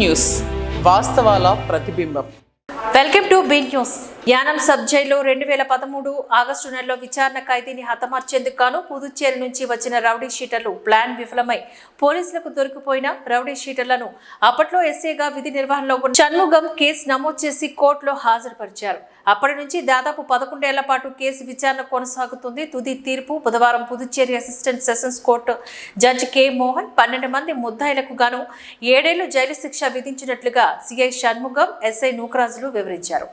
News వాస్తవాల ప్రతిబింబం. Welcome to B news. Yanam sub జైల్లో 2013 ఆగస్టు నెలలో విచారణ ఖైదీని హతమార్చేందుకు గాను పుదుచ్చేరి నుంచి వచ్చిన రౌడీ షీటర్లు ప్లాన్ విఫలమై పోలీసులకు దొరికిపోయిన రౌడీ షీటర్లను అప్పట్లో ఎస్ఏగా విధి నిర్వహణలో ఉన్న షణ్ముగం కేసు నమోదు చేసి కోర్టులో హాజరుపరిచారు. అప్పటి నుంచి దాదాపు 11 ఏళ్ల పాటు కేసు విచారణ కొనసాగుతుంది. తుది తీర్పు బుధవారం Puducherry assistant sessions court judge K Mohan 12 మంది ముద్దాయిలకు గాను 7 ఏళ్లు జైలు శిక్ష విధించినట్లుగా సిఐ షణ్ముగం, ఎస్ఐ నూకరాజులు వివరించారు.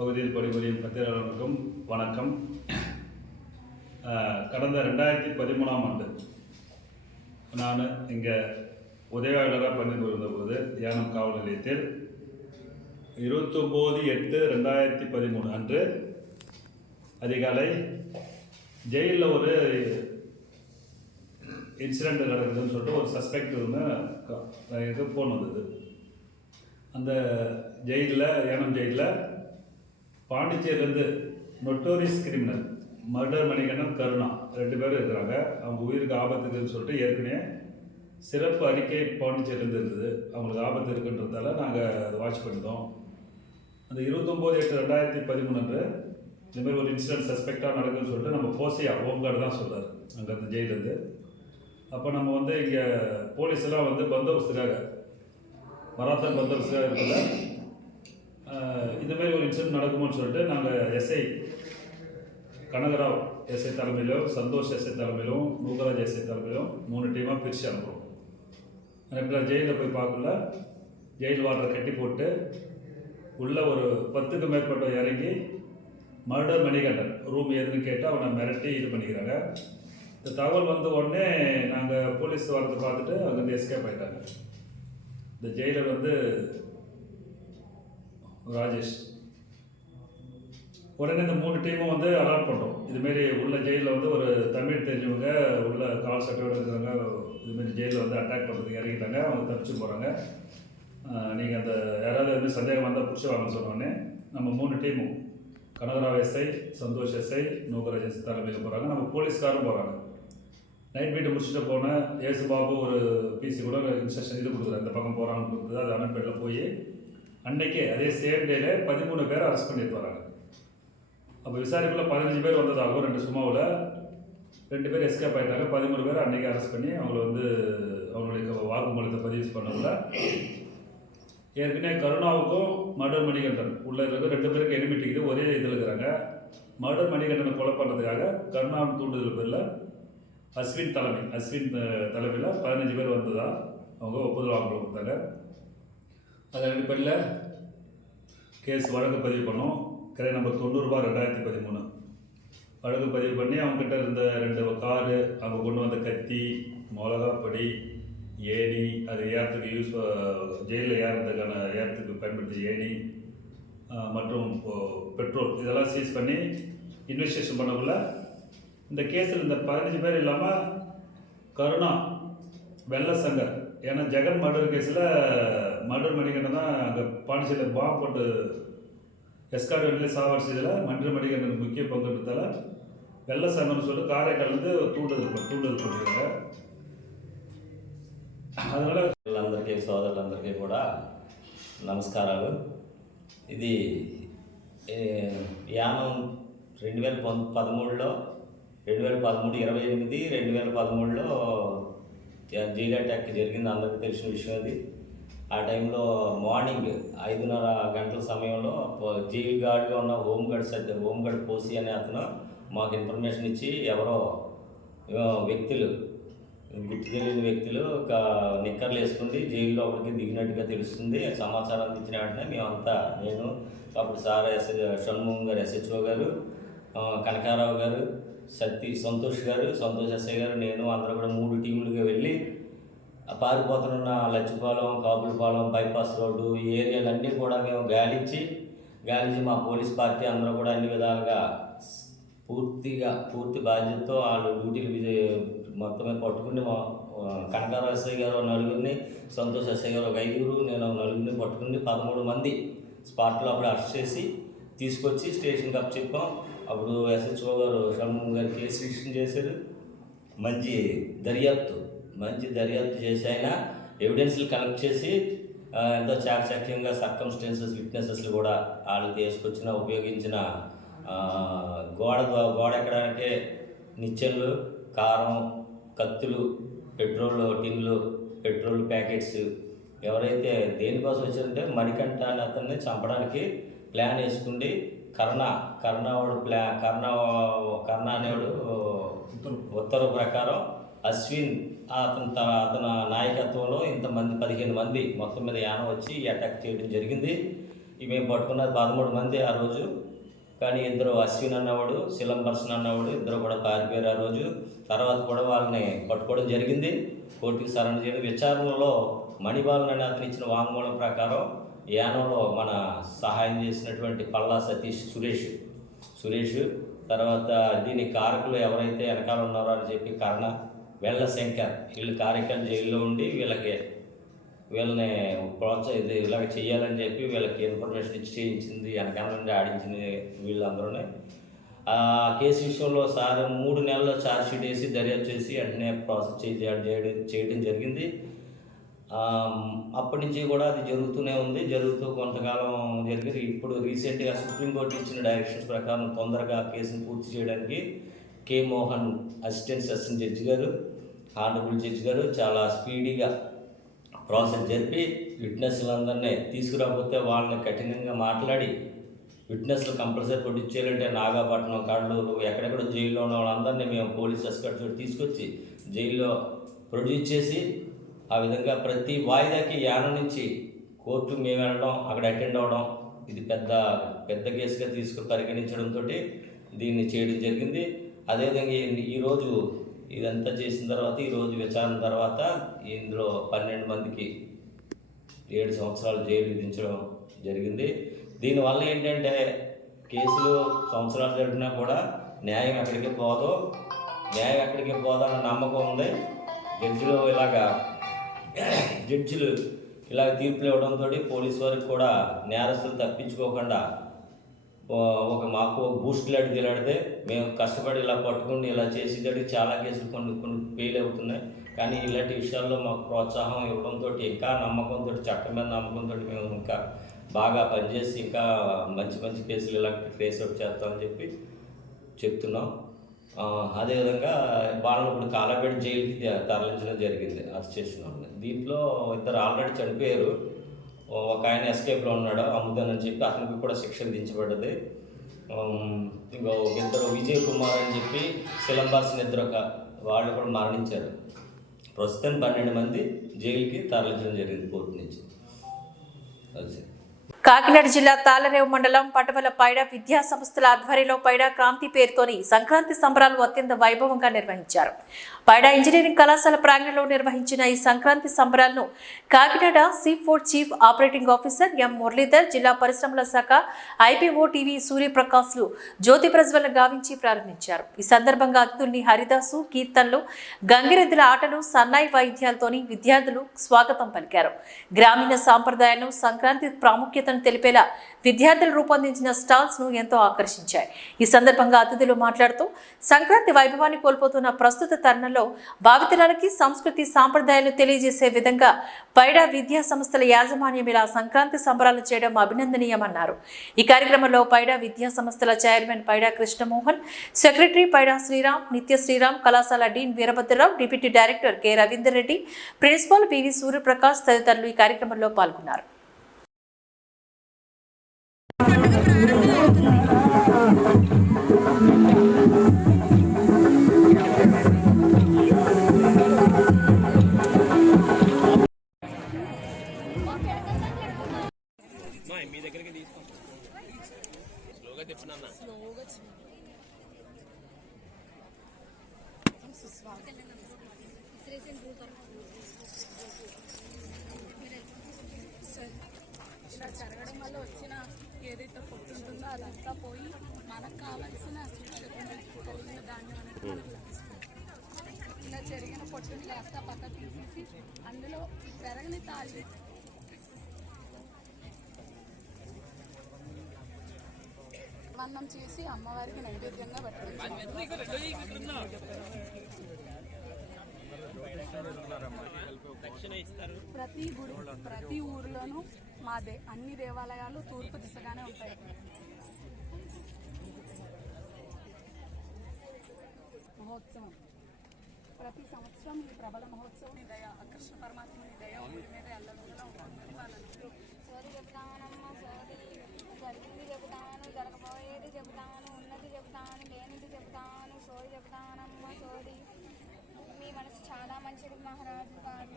பகுதியில் பணிபுரியும் பத்திரிகையாளர்களுக்கும் வணக்கம். கடந்த 2013ஆம் ஆண்டு நான் இங்கே உதவியாளராக பணிபுரிந்த போது யானம் காவல் நிலையத்தில் 29/8/2013 அன்று அதிகாலை ஜெயிலில் ஒரு இன்சிடெண்ட் நடக்குதுன்னு சொல்லிட்டு ஒரு சஸ்பெக்ட் எனக்கு ஃபோன் வந்தது. அந்த ஜெயிலில் யானம் ஜெயிலில் பாண்டிச்சேரியிலேருந்து notorious criminal murder Manikandan, Karuna 2 பேரும் இருக்கிறாங்க. அவங்க உயிருக்கு ஆபத்துக்குன்னு சொல்லிட்டு ஏற்கனவே சிறப்பு அறிக்கை பாண்டிச்சேரியிலேருந்து இருந்தது. அவங்களுக்கு ஆபத்து இருக்குன்றதால நாங்கள் அதை வாட்ச் பண்ணிட்டோம். அந்த 29/8/2013 அன்று இந்தமாதிரி ஒரு இன்சிடென்ட் சஸ்பெக்டாக நடக்குதுன்னு சொல்லிட்டு நம்ம போசியா ஹோம்கார்டு தான் சொல்கிறார் அங்கே அந்த ஜெயிலேருந்து. அப்போ நம்ம இங்கே போலீஸ் எல்லாம் பந்தோபஸ்துக்காக மராத்தான் பந்தோபஸ்துக்காக இருக்கல இந்தமாரி ஒரு இன்சிடென்ட் நடக்குமோன்னு சொல்லிட்டு நாங்கள் எஸ்ஐ கனகராவ் எஸ்ஐ தலைமையிலும், சந்தோஷ் எஸ்ஐ தலைமையிலும், நூகராஜ் எஸ்ஐ தலைமையிலும் 3 டீமாக பிரித்து அனுப்புகிறோம். இப்போ ஜெயிலில் போய் பார்க்கல, ஜெயில் வார்டரை கட்டி போட்டு உள்ளே ஒரு 10க்கும் மேற்பட்ட இறங்கி மர்டர் மணிகண்டன் ரூம் எதுன்னு கேட்டு அவனை மிரட்டி இது பண்ணிக்கிறாங்க. இந்த தகவல் வந்த உடனே நாங்கள் போலீஸ் வரத்தை பார்த்துட்டு அங்கேருந்து எஸ்கேப் ஆகிட்டாங்க. இந்த ஜெயிலர் ராஜேஷ். உடனே இந்த 3 டீமும் அலாட் பண்ணுறோம். இதுமாரி உள்ள ஜெயிலில் ஒரு தமிழ் தெரிஞ்சவங்க உள்ள கால் சட்டையோடு இருக்கிறவங்க இதுமாரி ஜெயிலில் அட்டாக் பண்ணுறதுக்கு இறங்கிட்டாங்க. அவங்க தப்பிச்சு போகிறாங்க. நீங்கள் அந்த யாராவது எதுவுமே சந்தேகம் வந்தால் பிடிச்சி வாங்கன்னு சொன்னோடனே நம்ம 3 டீமும் கனகராவ் எஸ்ஐ, சந்தோஷ் எஸ்ஐ, நூகராஜ் எஸ்ஐ தலைமையில் போகிறாங்க. நம்ம போலீஸ்காரும் போகிறாங்க. நைட் வீட்டை முடிச்சுட்டு போன ஏசுபாபு ஒரு பிசி கூட இன்ஸ்ட்ரக்ஷன் இது கொடுக்குறாரு, இந்த பக்கம் போகிறாங்கன்னு கொடுக்குறது. அது அனப்பேட்டில் போய் அன்றைக்கே அதே சேம் டேல 13 பேர் அரெஸ்ட் பண்ணிட்டு வராங்க. அப்போ விசாரிப்புல 15 பேர் வந்ததாகவும் 2 சும்மாவில் 2 பேர் எஸ்கேப் ஆகிட்டாங்க. 13 பேர் அன்றைக்கி அரெஸ்ட் பண்ணி அவங்கள அவங்களுடைய வாக்குமூலத்தை பதிவு பண்ணக்குள்ள ஏற்கனவே கருணாவுக்கும் மர்டர் மணிகண்டன் உள்ள இருக்கிற 2 பேருக்கு எனிமிட்டிக்குது ஒரே இதில் இருக்கிறாங்க. மர்டர் மணிகண்டனை கொலை பண்ணுறதுக்காக கருணாவின் தூண்டுதல் பேரில் அஸ்வின் தலைமையில் 15 பேர் வந்ததா அவங்க ஒப்புதல் வாக்குமூலம் கொடுத்தாங்க. அதன் அடிப்படையில் கேஸ் வழக்கு பதிவு பண்ணோம். கிரை நம்பர் 90/2013 வழக்கு பதிவு பண்ணி அவங்ககிட்ட இருந்த 2 காரு, அவங்க கொண்டு வந்த கத்தி, மிளகாப்பொடி, ஏணி, அது ஏறத்துக்கு ஜெயிலில் ஏறத்துக்கு பயன்படுத்திய ஏணி மற்றும் பெட்ரோல் இதெல்லாம் சீஸ் பண்ணி இன்வெஸ்டிகேஷன் பண்ணக்குள்ள இந்த கேஸில் இந்த 15 பேர் இல்லாமல் கருணா, வெள்ளசங்கர், ஏன்னா ஜெகன் மர்டர் கேஸில் மர்டர் மணிகண்டன் தான் அங்கே பாண்டிச்சேரியில் பாம்பு போட்டு எஸ்கார்ட் வண்டியில் சாவடிச்சதில் மர்டர் மணிகண்டன் முக்கிய பங்குன்றதால வெள்ளசங்கர்னு சொல்லிட்டு காரைக்கால்லேருந்து தூண்டுதல் பண்ணியிருக்காங்க. அதனால் అందరికీ సోదరులందరికీ కూడా నమస్కారాలు. ఇది యానం 2013లో 2013, 28, 2013లో జైలు అటాక్ జరిగింది. అందరికీ తెలిసిన విషయం అది. ఆ టైంలో మార్నింగ్ 5:30 గంటల సమయంలో జైలు గార్డ్గా ఉన్న హోంగార్డ్ పోసి అనే అతను మాకు ఇన్ఫర్మేషన్ ఇచ్చి ఎవరో వ్యక్తులు, గుర్తు తెలియని వ్యక్తులు నిక్కర్లు వేసుకుని జైల్లో ఒకరికి దిగినట్టుగా తెలుస్తుంది. సమాచారం అందించిన వెంటనే మేమంతా, నేను అప్పుడు సార్ షణ్ముగం గారు SHO గారు, కనకారావు గారు, సంతోష్ ఎస్ఐ గారు, నేను అందరూ కూడా 3 టీములుగా వెళ్ళి పారిపోతున్న లచ్చిపాలెం, కాపులపాలెం, బైపాస్ రోడ్డు ఈ ఏరియాలన్నీ కూడా మేము గాలించి మా పోలీస్ పార్టీ అందరూ కూడా అన్ని విధాలుగా పూర్తి బాధ్యతతో వాళ్ళు డ్యూటీలు మొత్తమే పట్టుకుని కనకారావు ఎస్ఐ గారు నలుగురిని, సంతోష్ ఎస్ఐ గారు ఒక 5, నేను నలుగురిని పట్టుకుని 13 మంది స్పాట్లో అప్పుడు అరెస్ట్ చేసి తీసుకొచ్చి స్టేషన్కి అప్ చెప్పాం. అప్పుడు ఎస్హెచ్ఓ గారు షణ్ముఖం గారు కేసు రిజిస్టర్ చేశారు. మంచి దర్యాప్తు చేసి ఆయన ఎవిడెన్స్లు కలెక్ట్ చేసి ఎంతో చాకచక్యంగా సర్కమ్స్టెన్సెస్, విట్నెసెస్లు కూడా వాళ్ళు తీసుకొచ్చిన ఉపయోగించిన గోడ ఎక్కడానికే నిచ్చెనలు, కారం, కత్తులు, పెట్రోల్ టిన్లు, పెట్రోల్ ప్యాకెట్స్. ఎవరైతే దేనికోసం వచ్చారంటే మణికంఠ అనే అతన్ని చంపడానికి ప్లాన్ వేసుకుండి కర్ణ అనేవాడు ఉత్తర్వు ప్రకారం అశ్విన్ అతని నాయకత్వంలో ఇంతమంది 15 మంది మొత్తం మీద యానం వచ్చి అటాక్ చేయడం జరిగింది. మేము పట్టుకున్నది 13 మంది ఆ రోజు. కానీ ఇద్దరు అశ్విన్ అన్నవాడు, సిలంబర్సన్ అన్నవాడు ఇద్దరు కూడా పారిపోయారు ఆ రోజు. తర్వాత కూడా వాళ్ళని పట్టుకోవడం జరిగింది, కోర్టుకి సరెండర్ చేయడం. విచారణలో మణిబాలన్ అనే అతను ఇచ్చిన వాంగ్మూలం ప్రకారం యానంలో మన సహాయం చేసినటువంటి పల్లా సతీష్, సురేష్ తర్వాత దీని కారకులు ఎవరైతే వెనకాల ఉన్నారో అని చెప్పి కర్ణ, వెల్ల శంకర్ వీళ్ళు కారైకాల్ జైల్లో ఉండి వీళ్ళని ఇలాగ చేయాలని చెప్పి వీళ్ళకి ఇన్ఫర్మేషన్ ఇచ్చి చేయించింది, వెనకాల నుండి ఆడించింది వీళ్ళందరూనే. ఆ కేసు విషయంలో సార్ 3 నెలల్లో ఛార్జ్షీట్ వేసి దర్యాప్తు చేసి వెంటనే ప్రాసెస్ చేయడం జరిగింది. అప్పటి నుంచి కూడా అది జరుగుతూ కొంతకాలం జరిగింది. ఇప్పుడు రీసెంట్గా సుప్రీంకోర్టు ఇచ్చిన డైరెక్షన్స్ ప్రకారం తొందరగా కేసును పూర్తి చేయడానికి కే మోహన్ అసిస్టెంట్ సెషన్ జడ్జి గారు, హానరబుల్ జడ్జి గారు చాలా స్పీడీగా ప్రాసెస్ జరిపి విట్నెస్లందరినీ తీసుకురాకపోతే వాళ్ళని కఠినంగా మాట్లాడి విట్నెస్లు కంపల్సరీ ప్రొడ్యూస్ చేయాలంటే నాగాపట్నం, కడలూరు ఎక్కడెక్కడ జైల్లో ఉన్న వాళ్ళందరినీ మేము పోలీస్ ఎస్కార్ట్స్ తీసుకొచ్చి జైల్లో ప్రొడ్యూస్ చేసి ఆ విధంగా ప్రతి వాయిదాకి యానం నుంచి కోర్టు మేము వెళ్ళడం, అక్కడ అటెండ్ అవ్వడం, ఇది పెద్ద కేసుగా తీసుకుని పరిగణించడంతో దీన్ని చేయడం జరిగింది. అదేవిధంగా ఈరోజు ఇదంతా చేసిన తర్వాత ఈరోజు విచారణ తర్వాత ఇందులో 12 మందికి 7 సంవత్సరాలు జైలు విధించడం జరిగింది. దీనివల్ల ఏంటంటే కేసులు సంవత్సరాలు జరిపినా కూడా న్యాయం ఎక్కడికి పోదన్న నమ్మకం ఉంది. జడ్జిలు ఇలాగ తీర్పులు ఇవ్వడంతో పోలీసు వారికి కూడా నేరస్తులు తప్పించుకోకుండా మాకు బూస్టులు అడిగితే మేము కష్టపడి ఇలా పట్టుకుని ఇలా చేసేటప్పుడు చాలా కేసులు కొన్ని ఫెయిల్ అవుతున్నాయి. కానీ ఇలాంటి విషయాల్లో మాకు ప్రోత్సాహం ఇవ్వడంతో ఇంకా నమ్మకంతో, చట్టం మీద నమ్మకంతో మేము ఇంకా బాగా పనిచేసి ఇంకా మంచి కేసులు ఇలా ట్రేస్ అవుట్ చేస్తామని చెప్పి చెప్తున్నాం. అదేవిధంగా వాళ్ళని ఇప్పుడు కాలాపేట జైలుకి తరలించడం జరిగింది అరెస్ట్ చేసిన వాళ్ళని. దీంట్లో 2 ఆల్రెడీ చనిపోయారు, ఒక ఆయన ఎస్కేప్లో ఉన్నాడు అమ్ముదాన్ అని చెప్పి అతనికి కూడా శిక్ష విధించబడ్డది. ఇంకో 2 విజయ్ కుమార్ అని చెప్పి సిలంబర్సన్ 2 వాళ్ళు కూడా మరణించారు. ప్రస్తుతం 12 మంది జైలుకి తరలించడం జరిగింది కోర్టు నుంచి. కలిసి కాకినాడ జిల్లా తాళరేవు మండలం పటవల పైడా విద్యా సంస్థల ఆధ్వర్యంలో పైడా క్రాంతి పేరుతోని సంక్రాంతి సంబరాలు అత్యంత వైభవంగా నిర్వహించారు. పైడా ఇంజనీరింగ్ కళాశాల ప్రాంగణంలో నిర్వహించిన ఈ సంక్రాంతి సంబరాలను కాకినాడ సీ4 chief operating officer M Muralidhar, జిల్లా పరిశ్రమల శాఖ ఐపీఓ టీవీ సూర్యప్రకాశ్లు జ్యోతి ప్రజ్వలన గావించి ప్రారంభించారు. ఈ సందర్భంగా అతిథుల్ని హరిదాసు, కీర్తనలు, గంగిరెద్దుల ఆటలు, సన్నాయి వాయిద్యాలతోని విద్యార్థులు స్వాగతం పలికారు. గ్రామీణ సాంప్రదాయాలను, సంక్రాంతి ప్రాముఖ్యతను తెలిపేలా విద్యార్థులు రూపొందించిన స్టాల్స్ ను ఎంతో ఆకర్షించాయి. ఈ సందర్భంగా అతిథులు మాట్లాడుతూ సంక్రాంతి వైభవాన్ని కోల్పోతున్న ప్రస్తుత తరుణంలో భావితరాలకి సంస్కృతి సాంప్రదాయాలు తెలియజేసే విధంగా పైడా విద్యా సంస్థల యాజమాన్యం ఇలా సంక్రాంతి సంబరాలు చేయడం అభినందనీయమన్నారు. ఈ కార్యక్రమంలో పైడా విద్యా సంస్థల చైర్మన్ పైడా కృష్ణమోహన్, సెక్రటరీ పైడా శ్రీరామ్, నిత్య శ్రీరామ్, కళాశాల dean Veerabhadrarao, deputy director K Ravinder Reddy, principal PV Suryaprakash తదితరులు ఈ కార్యక్రమంలో పాల్గొన్నారు. మీ దగ్గరికి తీసుకో స్లోగా తిప్పునా ఇలా జరగడం వల్ల వచ్చిన ఏదైతే పొట్టు ఉంటుందో అదంతా పోయి మనకు కావాల్సిన కలిగిన ధాన్యం అనేది మనకు లభిస్తుంది. ఇలా జరిగిన పొట్టుని కాస్త పక్క తీసేసి అందులో పెరగని తాళి మన్నం చేసి అమ్మవారికి నైవేద్యంగా పట్టుకుంటాం. ప్రతి ఊరిలోనూ అన్ని దేవాలయాలు తూర్పు దిశగానే ఉంటాయి. మహోత్సవం ప్రతి సంవత్సరం ఈ ప్రబల మహోత్సవం దయ కృష్ణ పరమాత్మని దయ ఊరి మీద ఎల్లవేళలా ఉంటుంది. వాళ్ళందరూ సోది చెబుతానమ్మ సోది, జరిగింది చెబుతాను, జరగబోయేది చెబుతాను, ఉన్నది చెబుతాను, లేనిది చెబుతాను, సోది చెబుతానమ్మ సోది. మీ మనసు చాలా మంచిది మహారాజు గారు.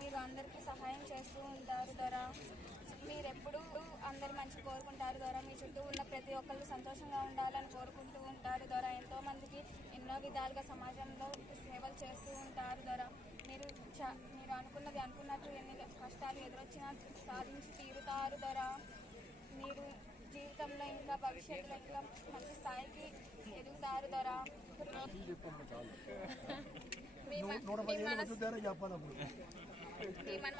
మీరు అందరికీ సహాయం చేస్తూ ఉంటారు దొర. మీరెప్పుడు అందరి మంచి కోరుకుంటారు దొర. మీ చుట్టూ ఉన్న ప్రతి ఒక్కళ్ళు సంతోషంగా ఉండాలని కోరుకుంటూ ఉంటారు దొర. ఎంతోమందికి ఎన్నో విధాలుగా సమాజంలో సేవలు చేస్తూ ఉంటారు దొర. మీరు అనుకున్నది అనుకున్నట్టు ఎన్ని కష్టాలు ఎదురొచ్చినా సాధించి తీరుతారు దొర. మీరు జీవితంలో ఇంకా భవిష్యత్తులో ఇంకా మంచి స్థాయికి ఎదుగుతారు దొర. మీ మన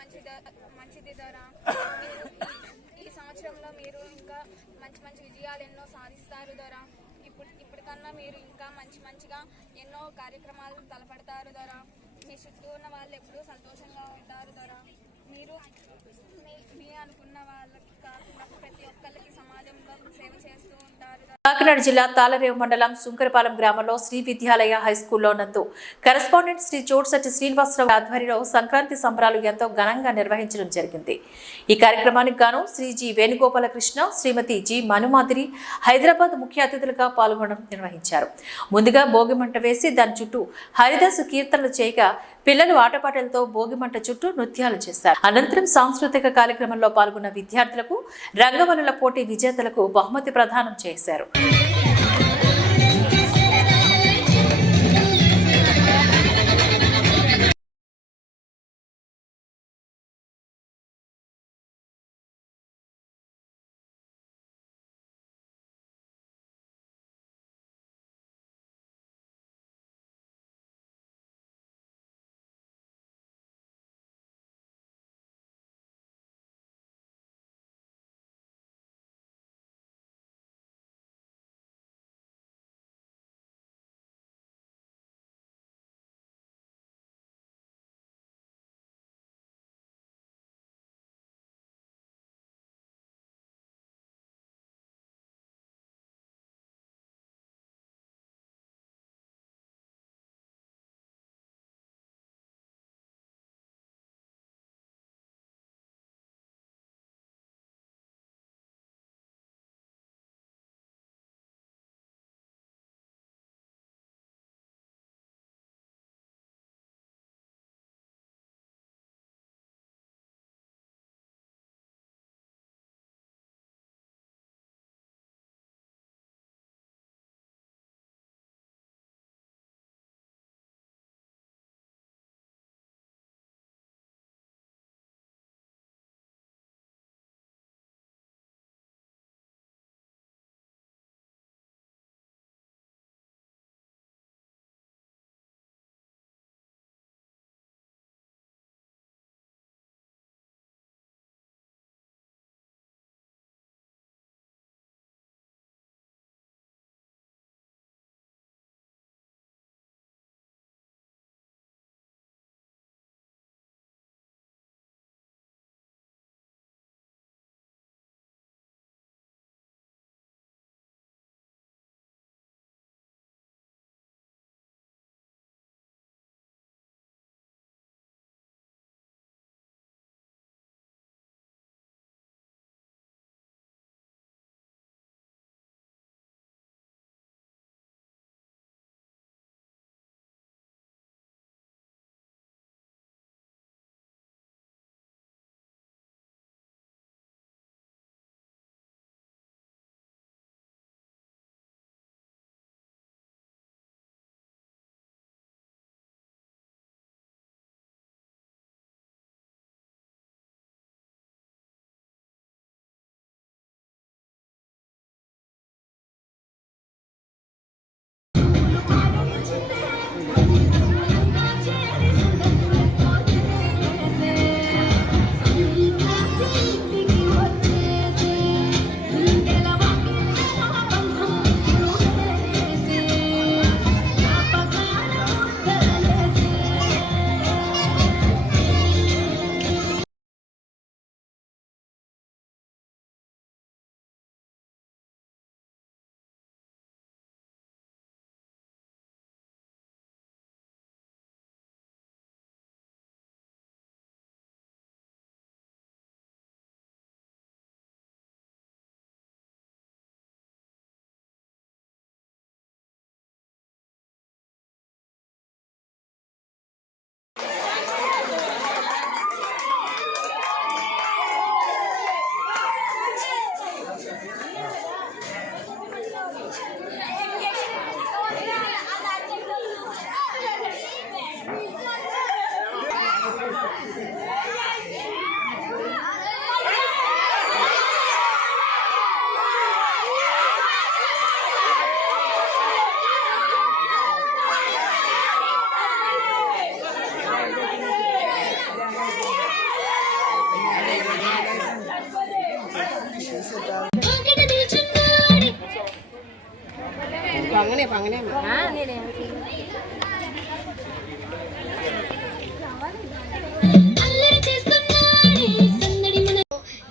మంచిది దొర. ఈ సంవత్సరంలో మీరు ఇంకా మంచి మంచి విజయాలు ఎన్నో సాధిస్తారు దొర. ఇప్పటికన్నా మీరు ఇంకా మంచిగా ఎన్నో కార్యక్రమాలు తలపడతారు దొర. మీ చుట్టూ ఉన్న వాళ్ళు ఎప్పుడూ సంతోషంగా ఉంటారు దొర. మీరు మీ అనుకున్న వాళ్ళకి కాకుండా ప్రతి ఒక్కరికి సమాజంలో సేవ చేస్తూ ఉంటారు. కాకినాడ జిల్లా తాళరేవు మండలం సుంకరపాలెం గ్రామంలో శ్రీ విద్యాలయ హైస్కూల్లో నందు కరెస్పాండెంట్ శ్రీ చోట్సటి శ్రీనివాసరావు ఆధ్వర్యంలో సంక్రాంతి సంబరాలు ఎంతో ఘనంగా నిర్వహించడం జరిగింది. ఈ కార్యక్రమానికి గాను శ్రీ జి వేణుగోపాలకృష్ణ, శ్రీమతి జి మనుమాదిరి హైదరాబాద్ ముఖ్య అతిథులుగా పాల్గొనడం నిర్వహించారు. ముందుగా భోగిమంట వేసి దాని చుట్టూ హరిదాసు కీర్తనలు చేయగా పిల్లలు ఆటపాటలతో భోగిమంట చుట్టూ నృత్యాలు చేశారు. అనంతరం సాంస్కృతిక కార్యక్రమంలో పాల్గొన్న విద్యార్థులకు రంగవల్లుల పోటీ విజేతలకు బహుమతి ప్రదానం చేశారు.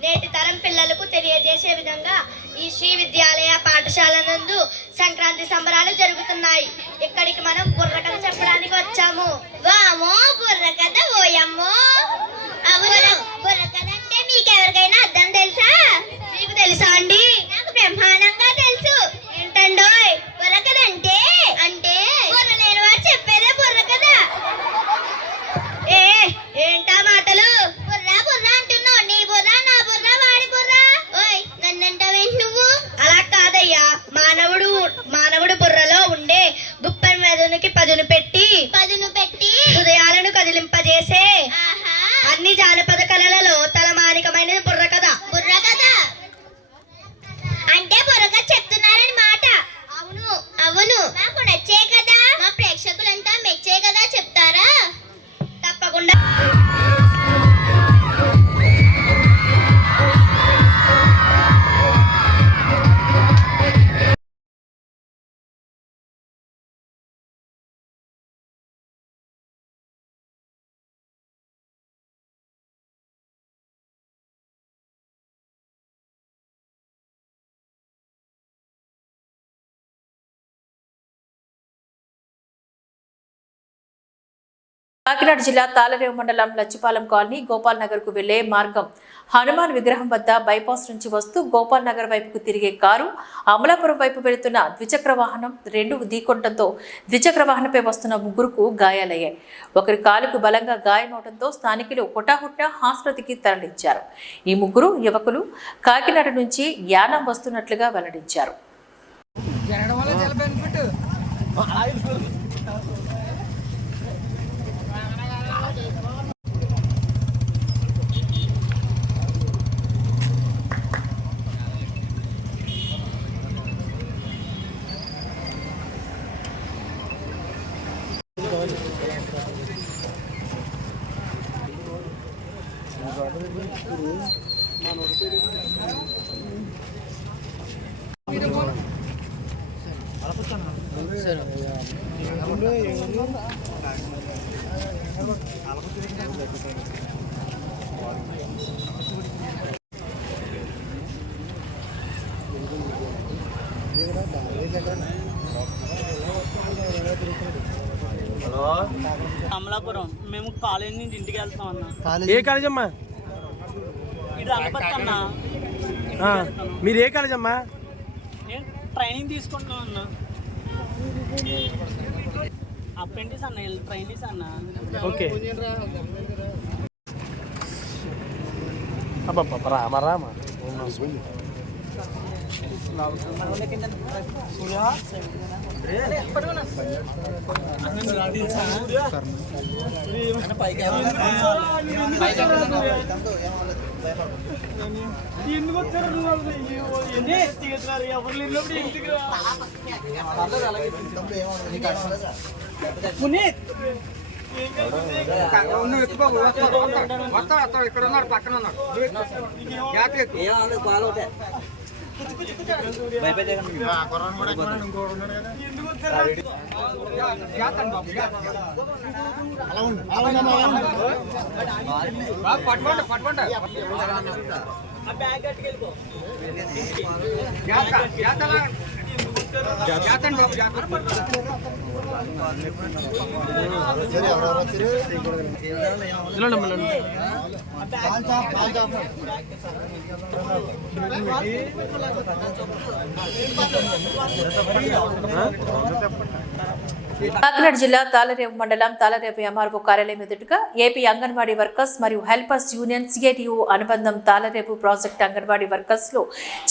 నేటి తరం పిల్లలకు తెలియజేసే విధంగా ఈ శ్రీ విద్యాలయ పాఠశాల నందు సంక్రాంతి సంబరాలు జరుగుతున్నాయి. ఇక్కడికి మనం బుర్రకథ చెప్పడానికి వచ్చాము. వామో బుర్రకథ ఓయమ్మో. అవును, బుర్రకథ అంటే మీకెవరికైనా అర్థం తెలుసా? మీకు తెలుసా అండి? నాకు బ్రహ్మాండంగా తెలుసు. ఏంటండోయ్ బుర్రకథ అంటే? అంటే బుర్ర లేని వారు చెప్పేదే బుర్రకథ. ఏంటా మాటలు? బుర్ర బుర్ర అంటున్నావు. నీ బుర్ర, నా బుర్ర, వాడి బుర్ర. ఓయ్ నన్నంటావేంటి నువ్వు? అలా కాదయ్యా, మానవుడు బుర్రలో ఉండే గుప్పని మెదడుకి పదును పెట్టి హృదయాలను కదిలింపజేసే అన్ని జానపద కళలలో తలమానికమైనది బుర్రకథ. అంటే బుర్రకథ చెప్తున్నారని మాట. అవును, నాకు నచ్చే కదా, మా ప్రేక్షకులంతా మెచ్చే కదా చెప్తారా? తప్పకుండా. కాకినాడ జిల్లా తాళరేవు మండలం లచ్చిపాలెం కాలనీ గోపాల్ నగర్ కు వెళ్లే మార్గం హనుమాన్ విగ్రహం వద్ద బైపాస్ నుంచి వస్తూ గోపాల్ నగర్ వైపుకు తిరిగే కారు అమలాపురం వైపు వెళుతున్న ద్విచక్ర వాహనం రెండు ఢీకొనడంతో ద్విచక్ర వాహనంపై వస్తున్న ముగ్గురుకు గాయాలయ్యాయి. ఒకరి కాలుకు బలంగా గాయమవడంతో స్థానికులు హుటాహుటిన ఆసుపత్రికి తరలించారు. ఈ ముగ్గురు యువకులు కాకినాడ నుంచి యానం వస్తున్నట్లుగా వెల్లడించారు. అమలాపురం మేము కాలేజీ నుంచి ఇంటికి వెళ్తాం అన్న. ఏ కాలేజ్ అమ్మా? ఇది అనపత్తి అన్న. మీరు ఏ కాలేజ్ అమ్మా? నేను ట్రైనింగ్ తీసుకుంటున్నాం అన్న. అప్రెంటిస్ అన్న, ట్రైనింగ్స్ అన్న. ఓకే. రామ రామ ఎందుకు వచ్చారు? ఎవరు లేనప్పుడు ఇంటికి ఇక్కడ ఉన్నాడు, పక్కన ఉన్నాడు. పట్టుకోండి బ్యాగ్ కట్టుకెళ్ళిపో. కాకినాడ జిల్లా తాళరేవు మండలం తాళరేవు ఎంఆర్ఓ కార్యాలయం ఎదుటగా ఏపీ అంగన్వాడీ వర్కర్స్ మరియు హెల్పర్స్ యూనియన్ సిఐటియు అనుబంధం తాళరేవు ప్రాజెక్ట్ అంగన్వాడీ వర్కర్స్ లో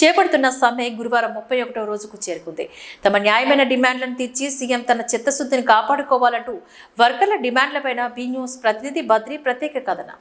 చేపడుతున్న సమ్మె గురువారం 31వ రోజుకు చేరుకుంది. తమ న్యాయమైన డిమాండ్లను తీర్చి సీఎం తన చిత్తశుద్ధిని కాపాడుకోవాలంటూ వర్కర్ల డిమాండ్లపైన బి న్యూస్ ప్రతినిధి బద్రి ప్రత్యేక కథనం.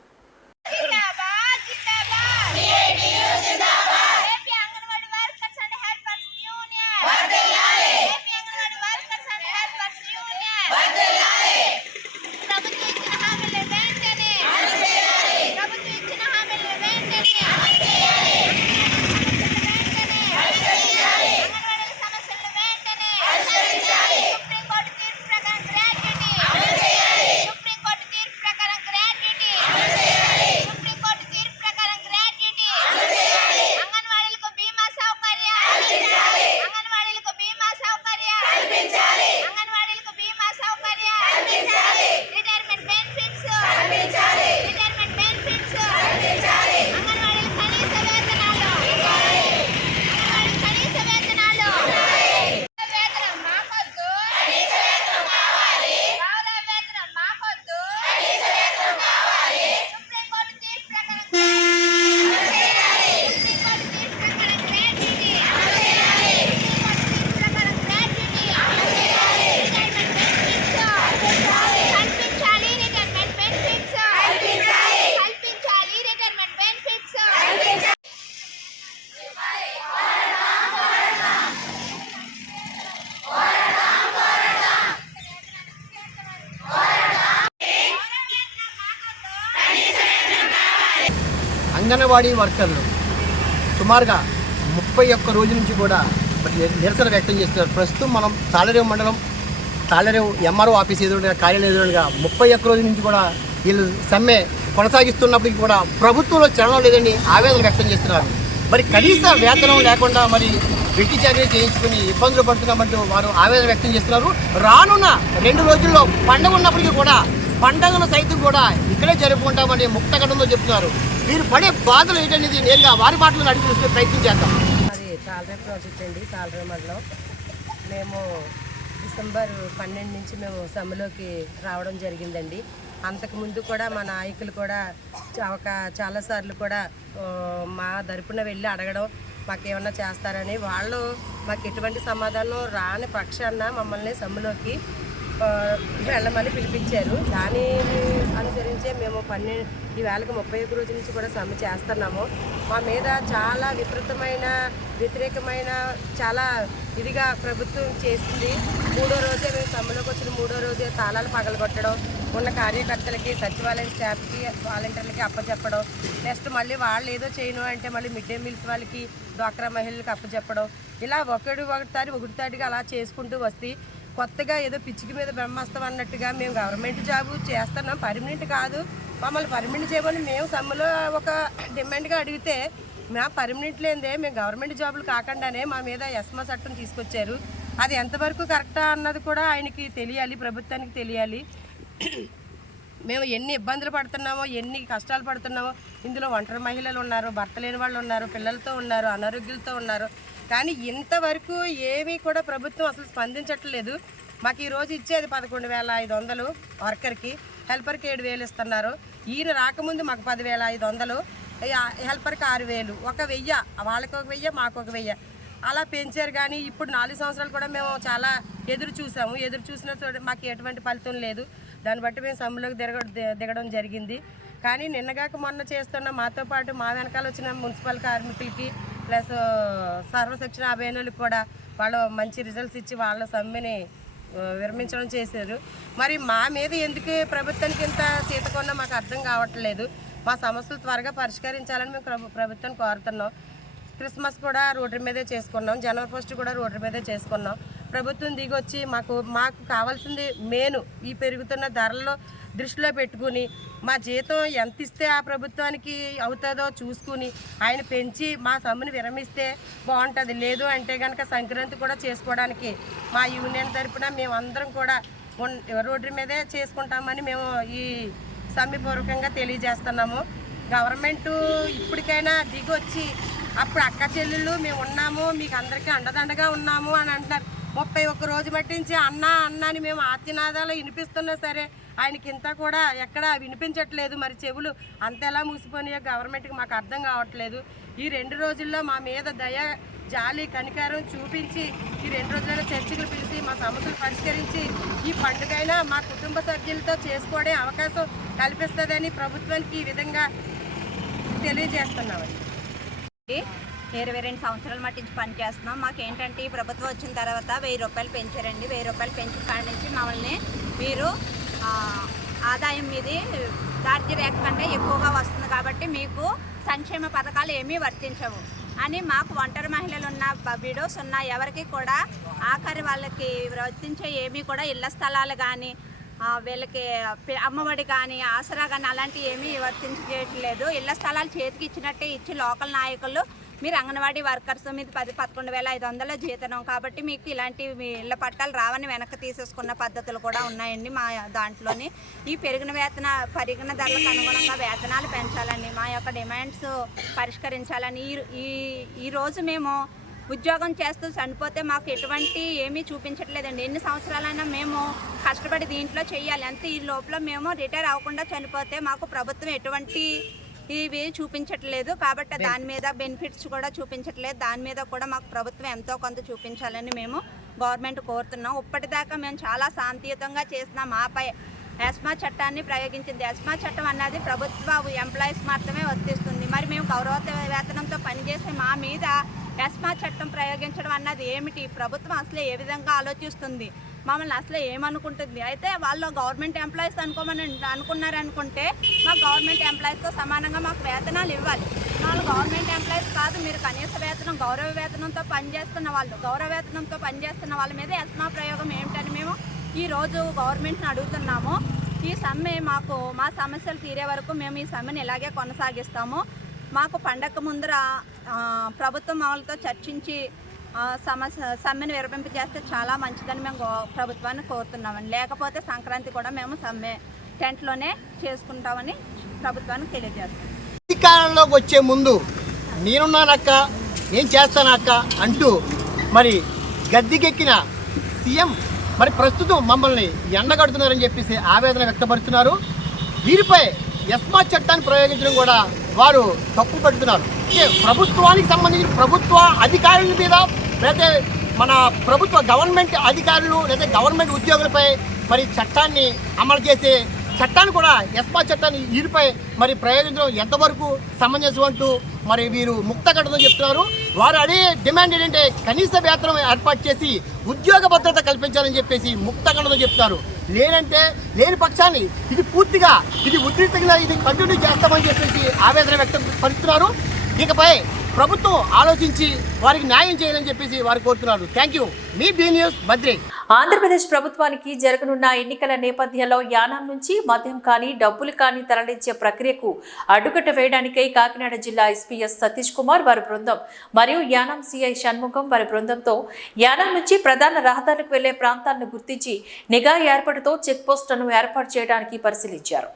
అంగన్వాడీ వర్కర్లు సుమారుగా 31 రోజుల నుంచి కూడా నిరసన వ్యక్తం చేస్తున్నారు. ప్రస్తుతం మనం తాళరేవు మండలం తాళరేవు ఎంఆర్ఓ ఆఫీస్ ఎదురుగా కార్యాలయం ఎదురుగా 31 రోజుల నుంచి కూడా వీళ్ళు సమ్మె కొనసాగిస్తున్నప్పటికీ కూడా ప్రభుత్వంలో చలనం లేదని ఆవేదన వ్యక్తం చేస్తున్నారు. మరి కనీస వేతనం లేకుండా మరి వెట్టి చాకరీ చేయించుకుని ఇబ్బందులు పడుతున్నామంటూ వారు ఆవేదన వ్యక్తం చేస్తున్నారు. రానున్న 2 రోజుల్లో పండుగ ఉన్నప్పటికీ కూడా పండుగను సైతం కూడా ఇక్కడే జరుపుకుంటామని ముక్తగడంలో చెప్తున్నారు. వీరు పడే బాధలు ఏంటనేది నేరుగా వారి మాటలను అడిగి చూసుకునే ప్రయత్నం చేద్దాం. అది తాళరేవు ప్రాజెక్ట్ అండి, తాళరేవు మండలం. మేము డిసెంబర్ 12 నుంచి మేము సమ్మెలోకి రావడం జరిగిందండి. అంతకుముందు కూడా మా నాయకులు కూడా చాలాసార్లు కూడా మా తరపున వెళ్ళి అడగడం మాకేమన్నా చేస్తారని, వాళ్ళు మాకు ఎటువంటి సమాధానం రాని పక్షాన మమ్మల్ని సమ్మెలోకి వెళ్ళమని పిలిపించారు. దాన్ని అనుసరించే మేము ఈ వేళకి 31 రోజుల నుంచి కూడా సమ్మె చేస్తున్నాము. మా మీద చాలా వ్యతిరేకమైన చాలా ఇదిగా ప్రభుత్వం చేసింది. 3వ రోజే మేము సమ్మెలోకి వచ్చిన 3వ రోజే తాళాలు పగలగొట్టడం, ఉన్న కార్యకర్తలకి, సచివాలయం స్టాఫ్కి, వాలంటీర్లకి అప్పచెప్పడం, నెక్స్ట్ మళ్ళీ వాళ్ళు ఏదో చేయను అంటే మళ్ళీ మిడ్ డే మీల్స్ వాళ్ళకి, డ్వాక్రా మహిళలకు అప్పచెప్పడం, ఇలా ఒకటిగా అలా చేసుకుంటూ వస్తే కొత్తగా ఏదో పిచ్చికి మీద బ్రహ్మాస్తం అన్నట్టుగా మేము గవర్నమెంట్ జాబు చేస్తున్నాం, పర్మనెంట్ కాదు, మమ్మల్ని పర్మనెంట్ చేయమని మేము సమ్మెలో ఒక డిమాండ్గా అడిగితే మా పర్మనెంట్ లేదే మేము గవర్నమెంట్ జాబులు కాకుండానే మా మీద ఎస్మా చట్టం తీసుకొచ్చారు. అది ఎంతవరకు కరెక్టా అన్నది కూడా ఆయనకి తెలియాలి, ప్రభుత్వానికి తెలియాలి. మేము ఎన్ని ఇబ్బందులు పడుతున్నామో, ఎన్ని కష్టాలు పడుతున్నామో, ఇందులో ఒంటరి మహిళలు ఉన్నారు, భర్త లేని వాళ్ళు ఉన్నారు, పిల్లలతో ఉన్నారు, అనారోగ్యాలతో ఉన్నారు. కానీ ఇంతవరకు ఏమీ కూడా ప్రభుత్వం అసలు స్పందించట్లేదు. మాకు ఈరోజు ఇచ్చేది 11,500 వర్కర్కి, హెల్పర్కి 7,000 ఇస్తున్నారు. ఈయన రాకముందు మాకు 10,500, హెల్పర్కి 6,000, 1,000 వాళ్ళకి 1,000 మాకు 1,000 అలా పెంచారు. కానీ ఇప్పుడు 4 సంవత్సరాలు కూడా మేము చాలా ఎదురు చూసినా మాకు ఎటువంటి ఫలితం లేదు. దాన్ని బట్టి మేము సమ్మెలోకి దిగడం జరిగింది. కానీ నిన్నగాక మొన్న చేస్తున్న మాతో పాటు మా వెనకాల వచ్చిన మున్సిపల్ కార్మికులకి ప్లస్ సర్వశిక్షణ అభియానులకు కూడా వాళ్ళు మంచి రిజల్ట్స్ ఇచ్చి వాళ్ళ సమ్మెని విరమించడం చేశారు. మరి మా మీద ఎందుకు ప్రభుత్వానికి ఇంత సీతకొన్నా మాకు అర్థం కావట్లేదు. మా సమస్యలు త్వరగా పరిష్కరించాలని మేము ప్రభుత్వాన్ని కోరుతున్నాం. క్రిస్మస్ కూడా రోడ్డు మీదే చేసుకున్నాం, జనవరి 1 కూడా రోడ్డు మీదే చేసుకున్నాం. ప్రభుత్వం దిగొచ్చి మాకు కావాల్సింది మెయిన్ ఈ పెరుగుతున్న ధరల్లో దృష్టిలో పెట్టుకుని మా జీతం ఎంత ఇస్తే ఆ ప్రభుత్వానికి అవుతుందో చూసుకుని ఆయన పెంచి మా సమ్మెను విరమిస్తే బాగుంటుంది. లేదు అంటే కనుక సంక్రాంతి కూడా చేసుకోవడానికి మా యూనియన్ తరపున మేమందరం కూడా రోడ్డు మీదే చేసుకుంటామని మేము ఈ సమ్మెపూర్వకంగా తెలియజేస్తున్నాము. గవర్నమెంటు ఇప్పటికైనా దిగొచ్చి అప్పుడు అక్క చెల్లెళ్ళు మేము ఉన్నాము, మీకు అందరికీ అండదండగా ఉన్నాము అని అంటున్నారు. 31 రోజు మట్టించి అన్న అని మేము ఆర్తినాదాలు వినిపిస్తున్నా సరే ఆయనకి ఇంత కూడా ఎక్కడ వినిపించట్లేదు. మరి చెవులు అంతెలా మూసిపోయినాయో గవర్నమెంట్కి మాకు అర్థం కావట్లేదు. ఈ 2 రోజుల్లో మా మీద దయ, జాలి, కనికారం చూపించి ఈ 2 రోజుల్లో చర్చలు పిలిచి మా సమస్యలు పరిష్కరించి ఈ పండుగైనా మా కుటుంబ సభ్యులతో చేసుకోవడే అవకాశం కల్పిస్తుందని ప్రభుత్వానికి ఈ విధంగా తెలియజేస్తున్నామండి. 22 సంవత్సరాల మట్టించి పనిచేస్తున్నాం. మాకేంటంటే ఈ ప్రభుత్వం వచ్చిన తర్వాత 1000 రూపాయలు పెంచారండి. 1000 రూపాయలు పెంచిన కాడి నుంచి మమ్మల్ని మీరు ఆదాయం మీది దారిద్ర్య రేఖ కంటే ఎక్కువగా వస్తుంది కాబట్టి మీకు సంక్షేమ పథకాలు ఏమీ వర్తించవు అని మాకు ఒంటరి మహిళలు ఉన్న, విడోస్ ఉన్న ఎవరికి కూడా ఆఖరి వాళ్ళకి వర్తించే ఏమీ కూడా ఇళ్ల స్థలాలు కానీ వీళ్ళకి అమ్మఒడి కానీ ఆసరా కానీ అలాంటివి ఏమీ వర్తించట్లేదు. ఇళ్ల స్థలాలు చేతికి ఇచ్చినట్టే ఇచ్చి లోకల్ నాయకులు మీరు అంగన్వాడీ వర్కర్స్ మీద 11,500 జీతం కాబట్టి మీకు ఇలాంటి ఇళ్ల పట్టాలు రావని వెనక్కి తీసేసుకున్న పద్ధతులు కూడా ఉన్నాయండి. మా దాంట్లోని ఈ పెరిగిన ధరలకు అనుగుణంగా వేతనాలు పెంచాలని, మా యొక్క డిమాండ్స్ పరిష్కరించాలని ఈరోజు మేము ఉద్యోగం చేస్తూ చనిపోతే మాకు ఎటువంటి ఏమీ చూపించట్లేదండి. ఎన్ని సంవత్సరాలైనా మేము కష్టపడి దీంట్లో చేయాలి అంతే. ఈ లోపల మేము రిటైర్ అవ్వకుండా చనిపోతే మాకు ప్రభుత్వం ఎటువంటి ఇవి చూపించట్లేదు కాబట్టి దాని మీద బెనిఫిట్స్ కూడా చూపించట్లేదు. దాని మీద కూడా మాకు ప్రభుత్వం ఎంతో కొంత చూపించాలని మేము గవర్నమెంట్ కోరుతున్నాం. ఇప్పటిదాకా మేము చాలా శాంతియుతంగా చేసిన మాపై ఎస్మా చట్టాన్ని ప్రయోగించింది. ఎస్మా చట్టం అన్నది ప్రభుత్వ ఎంప్లాయీస్ మాత్రమే వర్తిస్తుంది. మరి మేము గౌరవ వేతనంతో పనిచేసే మా మీద ఎస్మా చట్టం ప్రయోగించడం అన్నది ఏమిటి? ప్రభుత్వం అసలు ఏ విధంగా ఆలోచిస్తుంది? మమ్మల్ని అసలు ఏమనుకుంటుంది. అయితే వాళ్ళు గవర్నమెంట్ ఎంప్లాయీస్ అనుకున్నారనుకుంటే మాకు గవర్నమెంట్ ఎంప్లాయీస్తో సమానంగా మాకు వేతనాలు ఇవ్వాలి. వాళ్ళు గవర్నమెంట్ ఎంప్లాయీస్ కాదు, మీరు కనీస వేతనం గౌరవ వేతనంతో పనిచేస్తున్న వాళ్ళ మీద ఎస్మా ప్రయోగం ఏమిటని మేము ఈరోజు గవర్నమెంట్ని అడుగుతున్నాము. ఈ సమ్మె మా సమస్యలు తీరే వరకు మేము ఈ సమ్మెను ఇలాగే కొనసాగిస్తాము. మాకు పండగ ముందర ప్రభుత్వం వాళ్ళతో చర్చించి సమ్మెను విరమింపజేస్తే చాలా మంచిదని మేము ప్రభుత్వాన్ని కోరుతున్నామని. లేకపోతే సంక్రాంతి కూడా మేము సమ్మె టెంట్లోనే చేసుకుంటామని ప్రభుత్వానికి తెలియజేస్తాం. అధికారంలోకి వచ్చే ముందు నేనున్నానక్క, నేను చేస్తానక్క అంటూ మరి గద్దెకెక్కిన సీఎం మరి ప్రస్తుతం మమ్మల్ని ఎండగడుతున్నారని చెప్పేసి ఆవేదన వ్యక్తపరుస్తున్నారు. వీరిపై ఎస్మా చట్టాన్ని ప్రయోగించడం కూడా వారు తప్పు పడుతున్నారు. ప్రభుత్వానికి సంబంధించిన ప్రభుత్వ అధికారుల మీద లేదా మన ప్రభుత్వ గవర్నమెంట్ అధికారులు లేదా గవర్నమెంట్ ఉద్యోగులపై మరి చట్టాన్ని అమలు చేసే చట్టాన్ని కూడా ఎస్మా చట్టాన్ని వీరిపై మరి ప్రయోగించడం ఎంతవరకు సమంజసం అంటూ మరి వీరు ముక్తగడతో చెప్తున్నారు. వారు అదే డిమాండ్ ఏంటంటే కనీస వేతనం ఏర్పాటు చేసి ఉద్యోగ భద్రత కల్పించాలని చెప్పేసి ముక్తగడతో చెప్తారు. లేని పక్షాన్ని ఇది పూర్తిగా ఇది ఉధృతంగా ఇది కంటిన్యూ చేస్తామని చెప్పేసి ఆవేదన వ్యక్తం పరుస్తున్నారు. ఇకపై ప్రభుత్వం ఆలోచించి వారికి న్యాయం చేయాలని చెప్పేసి వారు కోరుతున్నారు. Thank you. Me be news Badri. Andhra Pradesh ప్రభుత్వానికి జరగనున్న ఎన్నికల నేపథ్యంలో యానాం నుంచి మద్యం కానీ డబ్బులు కానీ తరలించే ప్రక్రియకు అడ్డుకట్ట వేయడానికై కాకినాడ జిల్లా ఎస్పీఎస్ సతీష్ కుమార్ వారి బృందం మరియు యానాం సిఐ షణ్ముఖం వారి బృందంతో యానాం నుంచి ప్రధాన రహదారులకు వెళ్లే ప్రాంతాలను గుర్తించి నిఘా ఏర్పాటుతో చెక్ పోస్టులను ఏర్పాటు చేయడానికి పరిశీలించారు.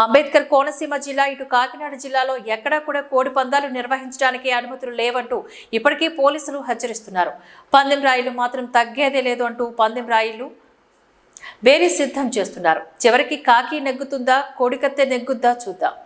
అంబేద్కర్ కోనసీమ జిల్లా ఇటు కాకినాడ జిల్లాలో ఎక్కడా కూడా కోడి పందాలు నిర్వహించడానికి అనుమతులు లేవంటూ ఇప్పటికీ పోలీసులు హెచ్చరిస్తున్నారు. పందెం రాయిలు మాత్రం తగ్గేదే లేదు అంటూ పందెం రాయిలు బేరీ సిద్ధం చేస్తున్నారు. చివరికి కాకి నెగ్గుతుందా కోడికత్తె నెగ్గుద్దా చూద్దాం.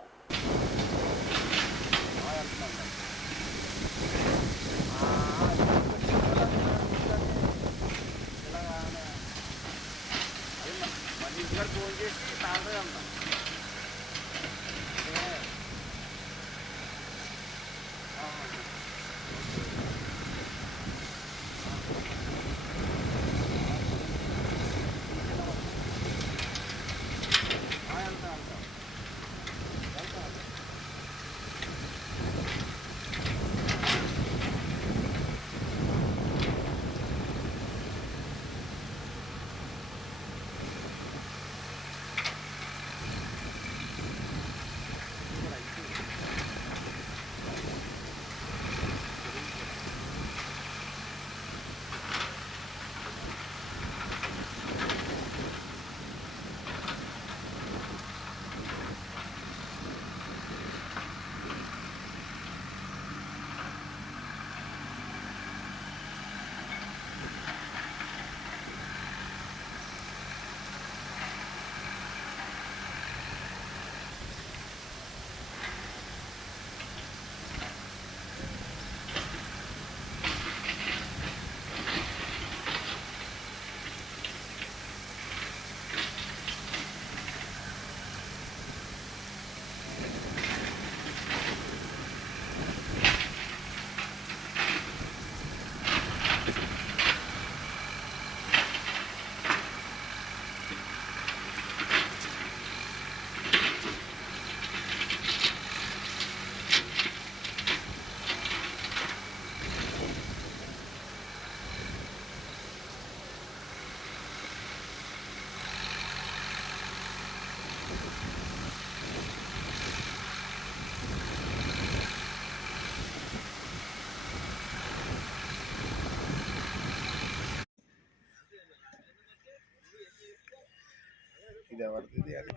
ఇది ఎవరిది అది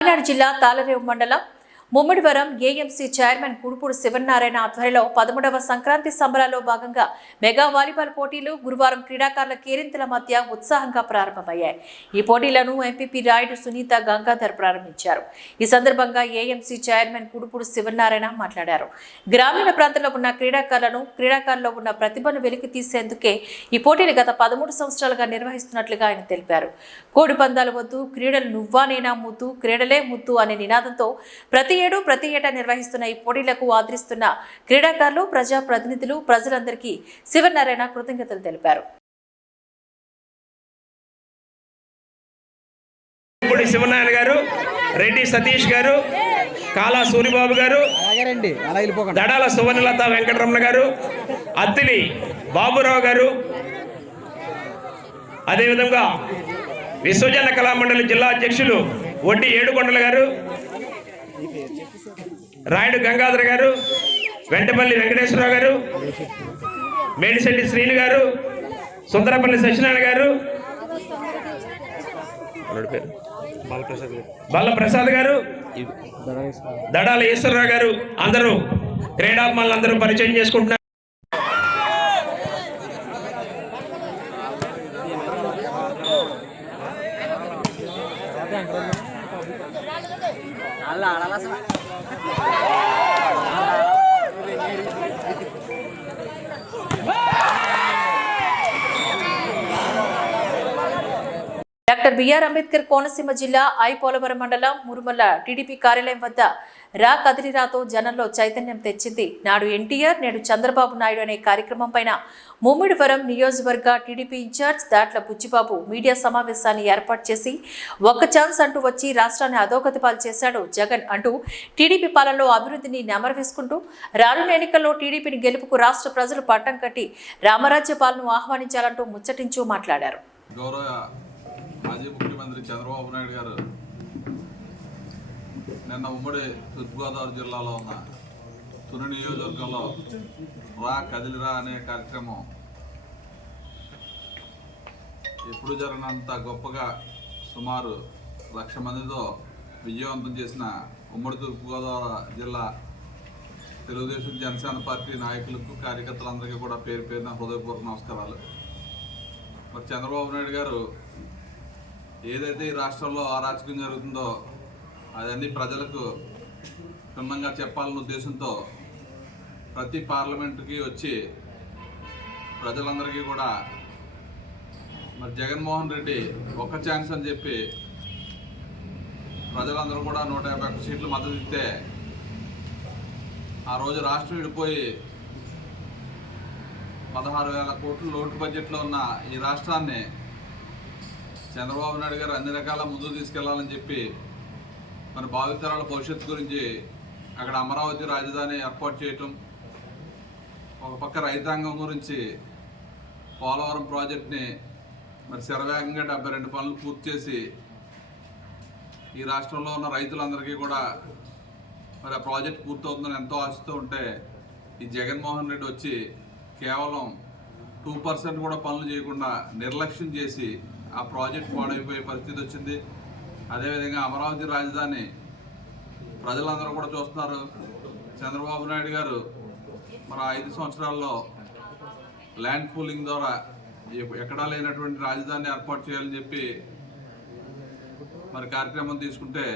కాకినాడ జిల్లా తాళరేవు మండలం ముమ్మిడివరం ఏఎంసీ చైర్మన్ కుడుపూడి శివనారాయణ ఆధ్వర్యంలో 13వ సంక్రాంతి సంబరాల్లో భాగంగా మెగా వాలీబాల్ పోటీలు గురువారం క్రీడాకారుల కేరింతల మధ్య ఉత్సాహంగా ప్రారంభమయ్యాయి. ఈ పోటీలను ఎంపీపీ రాయుడు సునీత గంగాధర్ ప్రారంభించారు. ఈ సందర్భంగా ఏఎంసీ చైర్మన్ కుడుపూడి శివనారాయణ మాట్లాడారు. గ్రామీణ ప్రాంతంలో ఉన్న క్రీడాకారుల్లో ఉన్న ప్రతిభను వెలికి తీసేందుకే ఈ పోటీలు గత 13 సంవత్సరాలుగా నిర్వహిస్తున్నట్లుగా ఆయన తెలిపారు. కోడి పందాలు వద్దు, క్రీడలు నువ్వా నేనా ముద్దు, క్రీడలే ముద్దు అనే నినాదంతో ప్రతి ఏటా నిర్వహిస్తున్న ఈ పోటీలకు ఆదరిస్తున్న క్రీడాకారులు, ప్రజాప్రతినిధులు, ప్రజలందరికీ శివనారాయణ కృతజ్ఞతలు తెలిపారు. శివనారాయణ గారు, రెడ్డి సతీష్ గారు, కాలా సూరిబాబు గారు, దడాల సువర్ణలత వెంకటరమణ గారు, అత్తిలి బాబురావు గారు, అదేవిధంగా విశ్వజన కళామండలి జిల్లా అధ్యక్షులు వడ్డీ ఏడుకొండల గారు, రాయుడు గంగాధర్ గారు, వెంటపల్లి వెంకటేశ్వరరావు గారు, మేడిశెట్టి శ్రీను గారు, సుందరపల్లి సత్యనారాయణ గారు, బాలప్రసాద్ గారు, దడాల ఈశ్వరరావు గారు, అందరూ క్రీడాభిమానులందరూ పరిచయం చేసుకుంటున్నారు. డాక్టర్ బిఆర్ అంబేద్కర్ కోనసీమ జిల్లా పోలవరం మండలం మురుమల్ల టీడీపీ కార్యాలయం వద్ద రా కదిలిరాతో జనంలో చైతన్యం తెచ్చింది. నాడు ఎన్టీఆర్, నేడు చంద్రబాబు నాయుడు అనే కార్యక్రమం పైన ముమ్మిడివరం నియోజకవర్గ TDP incharge Datla Buchibabu media సమావేశాన్ని ఏర్పాటు చేసి ఒక్క ఛాన్స్ అంటూ వచ్చి రాష్ట్రాన్ని అధోగతి పాలు చేశాడు జగన్ అంటూ టీడీపీ పాలనలో అభివృద్ధిని నెమరవేసుకుంటూ రానున్న ఎన్నికల్లో టీడీపీని గెలుపుకు రాష్ట్ర ప్రజలు పట్టం కట్టి రామరాజ్య పాలనను ఆహ్వానించాలంటూ ముచ్చటించు మాట్లాడారు. మాజీ ముఖ్యమంత్రి చంద్రబాబు నాయుడు గారు నిన్న ఉమ్మడి తూర్పుగోదావరి జిల్లాలో ఉన్న తుని నియోజకవర్గంలో రా కదిలిరా అనే కార్యక్రమం ఎప్పుడు జరిగినంత గొప్పగా సుమారు 1,00,000 మందితో విజయవంతం చేసిన ఉమ్మడి తూర్పుగోదావరి జిల్లా తెలుగుదేశం జనసేన పార్టీ నాయకులకు, కార్యకర్తలందరికీ కూడా పేరు పేరున హృదయపూర్వక నమస్కారాలు. మరి చంద్రబాబు నాయుడు గారు ఏదైతే ఈ రాష్ట్రంలో అరాచకం జరుగుతుందో అదన్నీ ప్రజలకు క్షుణ్ణంగా చెప్పాలన్న ఉద్దేశంతో ప్రతి పార్లమెంటుకి వచ్చి ప్రజలందరికీ కూడా మరి జగన్మోహన్ రెడ్డి ఒక్క ఛాన్స్ అని చెప్పి ప్రజలందరూ కూడా 151 సీట్లు మద్దతు ఇస్తే ఆ రోజు రాష్ట్రం విడిపోయి 16,000 కోట్ల లోటు బడ్జెట్లో ఉన్న ఈ రాష్ట్రాన్ని చంద్రబాబు నాయుడు గారు అన్ని రకాల ముందుకు తీసుకెళ్లాలని చెప్పి మన భావితరాల భవిష్యత్తు గురించి అక్కడ అమరావతి రాజధాని ఏర్పాటు చేయటం, ఒక పక్క రైతాంగం గురించి పోలవరం ప్రాజెక్ట్ని మరి శరవేగంగా 72 పనులు పూర్తి చేసి ఈ రాష్ట్రంలో ఉన్న రైతులందరికీ కూడా మరి ఆ ప్రాజెక్ట్ పూర్తవుతుందని ఎంతో ఆశతో ఉంటే ఈ జగన్మోహన్ రెడ్డి వచ్చి కేవలం 2% కూడా పనులు చేయకుండా నిర్లక్ష్యం చేసి ఆ ప్రాజెక్ట్ పాడైపోయే పరిస్థితి వచ్చింది. అదేవిధంగా అమరావతి రాజధాని ప్రజలందరూ కూడా చూస్తున్నారు. చంద్రబాబు నాయుడు గారు మన 5 సంవత్సరాల్లో ల్యాండ్ పూలింగ్ ద్వారా ఎక్కడా లేనటువంటి రాజధాని ఏర్పాటు చేయాలని చెప్పి మరి కార్యక్రమం తీసుకుంటే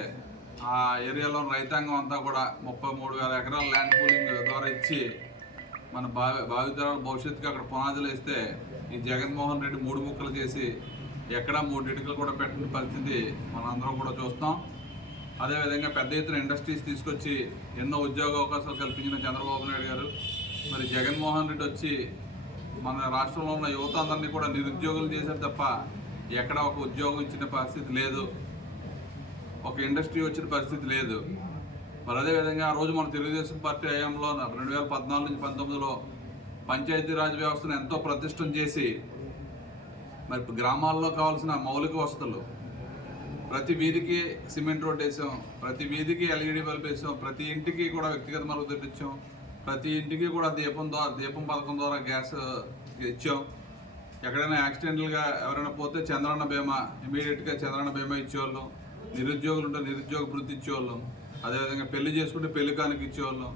ఆ ఏరియాలో రైతాంగం అంతా కూడా 33,000 ఎకరాల ల్యాండ్ పూలింగ్ ద్వారా ఇచ్చి మన భావితరాల భవిష్యత్తుకి అక్కడ పునాదులు వేస్తే ఈ జగన్మోహన్ రెడ్డి 3 ముక్కలు చేసి ఎక్కడా 3 ఇటుకలు కూడా పెట్టిన పరిస్థితి మనందరం కూడా చూస్తాం. అదేవిధంగా పెద్ద ఎత్తున ఇండస్ట్రీస్ తీసుకొచ్చి ఎన్నో ఉద్యోగ అవకాశాలు కల్పించిన చంద్రబాబు నాయుడు గారు మరి జగన్మోహన్ రెడ్డి వచ్చి మన రాష్ట్రంలో ఉన్న యువత అందరినీ కూడా నిరుద్యోగులు చేశారు తప్ప ఎక్కడ ఒక ఉద్యోగం ఇచ్చిన పరిస్థితి లేదు, ఒక ఇండస్ట్రీ వచ్చిన పరిస్థితి లేదు. మరి అదేవిధంగా ఆ రోజు మన తెలుగుదేశం పార్టీ హయాంలో 2014 నుంచి 19లో పంచాయతీరాజ్ వ్యవస్థను ఎంతో ప్రతిష్టం చేసి మరి గ్రామాల్లో కావాల్సిన మౌలిక వసతులు, ప్రతి వీధికి సిమెంట్ రోడ్ వేసాం, ప్రతి వీధికి ఎల్ఈడి బల్బ్ వేసాం, ప్రతి ఇంటికి కూడా వ్యక్తిగత మరుగుదొడ్డి ఇచ్చాం, ప్రతి ఇంటికి కూడా దీపం పథకం ద్వారా గ్యాస్ ఇచ్చాం. ఎక్కడైనా యాక్సిడెంటల్గా ఎవరైనా పోతే చంద్రన్న బీమా ఇమీడియట్గా చంద్రన్న బీమా ఇచ్చేవాళ్ళం. నిరుద్యోగులు ఉంటే నిరుద్యోగ వృత్తి ఇచ్చేవాళ్ళం. అదేవిధంగా పెళ్లి చేసుకుంటే పెళ్లి కానుక ఇచ్చేవాళ్ళం.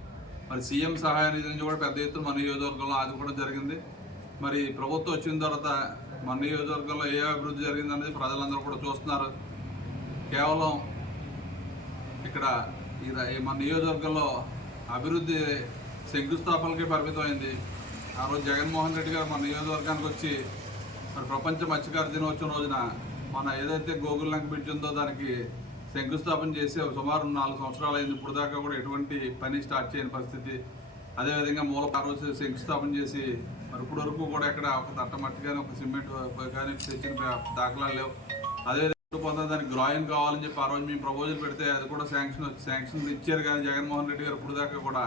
మరి సీఎం సహాయ నిధి నుంచి కూడా పెద్ద ఎత్తున మన నియోజకవర్గంలో అది కూడా జరిగింది. మరి ప్రభుత్వం వచ్చిన తర్వాత మన నియోజకవర్గంలో ఏ అభివృద్ధి జరిగింది అనేది ప్రజలందరూ కూడా చూస్తున్నారు. కేవలం ఇక్కడ మన నియోజకవర్గంలో అభివృద్ధి శంకుస్థాపనకే పరిమితమైంది. ఆ రోజు జగన్మోహన్ రెడ్డి గారు మన నియోజకవర్గానికి వచ్చి మరి ప్రపంచ మత్స్యకార దినోత్సవం రోజున మన ఏదైతే గోగుల్ లంక బ్రిడ్జ్ ఉందో దానికి శంకుస్థాపన చేసి సుమారు 4 సంవత్సరాలు అయింది. ఇప్పుడు దాకా కూడా ఎటువంటి పని స్టార్ట్ చేయని పరిస్థితి. అదేవిధంగా ఆ రోజు శంకుస్థాపన చేసి మరి ఇప్పటి వరకు కూడా ఎక్కడ ఒక తట్ట మట్టి కానీ ఒక సిమెంట్ కానీ తెచ్చిన దాఖలాలు లేవు. అదేవిధంగా పొందే దానికి గ్రాయిన్ కావాలని చెప్పి ఆ రోజు మేము ప్రపోజల్ పెడితే అది కూడా శాంక్షన్ ఇచ్చారు. కానీ జగన్మోహన్ రెడ్డి గారు ఇప్పుడు దాకా కూడా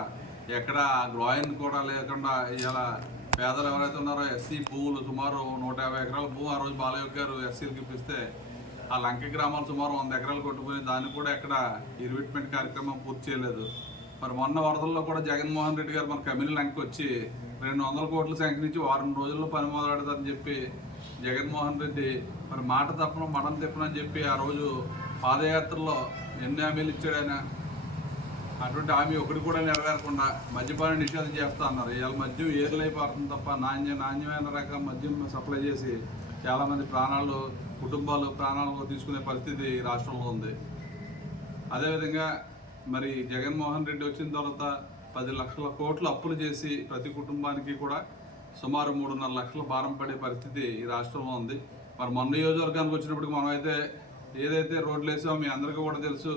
ఎక్కడ గ్రాయిన్ కూడా లేకుండా ఇలా పేదలు ఎవరైతే ఉన్నారో ఎస్సీ భూములు సుమారు 150 ఎకరాల భూమి ఆ రోజు బాలయ్య గారు ఎస్సీలకు ఇప్పిస్తే ఆ లంక గ్రామాలు సుమారు 100 ఎకరాలు కొట్టుకుని దాన్ని కూడా ఎక్కడ ఇన్వెస్ట్మెంట్ కార్యక్రమం పూర్తి చేయలేదు. మరి మొన్న వరదల్లో కూడా జగన్మోహన్ రెడ్డి గారు మన కమిలి లంకకి వచ్చి 200 కోట్లు శాంక్షన్ ఇచ్చి వారం రోజుల్లో పని మొదలెడతారని చెప్పి జగన్మోహన్ రెడ్డి మరి మాట తప్పను మడం తిప్పనని చెప్పి ఆ రోజు పాదయాత్రలో ఎన్ని హామీలు ఇచ్చాడు ఆయన. అటువంటి హామీ ఒకటి కూడా నెరవేరకుండా మద్యపాన నిషేధం చేస్తా అన్నారు. ఇవాళ మద్యం ఏర్లైపోతుంది తప్ప నాణ్యమైన రకం మద్యం సప్లై చేసి చాలామంది కుటుంబాలు ప్రాణాలు తీసుకునే పరిస్థితి రాష్ట్రంలో ఉంది. అదేవిధంగా మరి జగన్మోహన్ రెడ్డి వచ్చిన తర్వాత 10 లక్షల కోట్లు అప్పులు చేసి ప్రతి కుటుంబానికి కూడా సుమారు 3.5 లక్షల భారం పడే పరిస్థితి ఈ రాష్ట్రంలో ఉంది. మరి మన నియోజకవర్గానికి వచ్చినప్పటికి మనమైతే ఏదైతే రోడ్లు వేసామో మీ అందరికీ కూడా తెలుసు.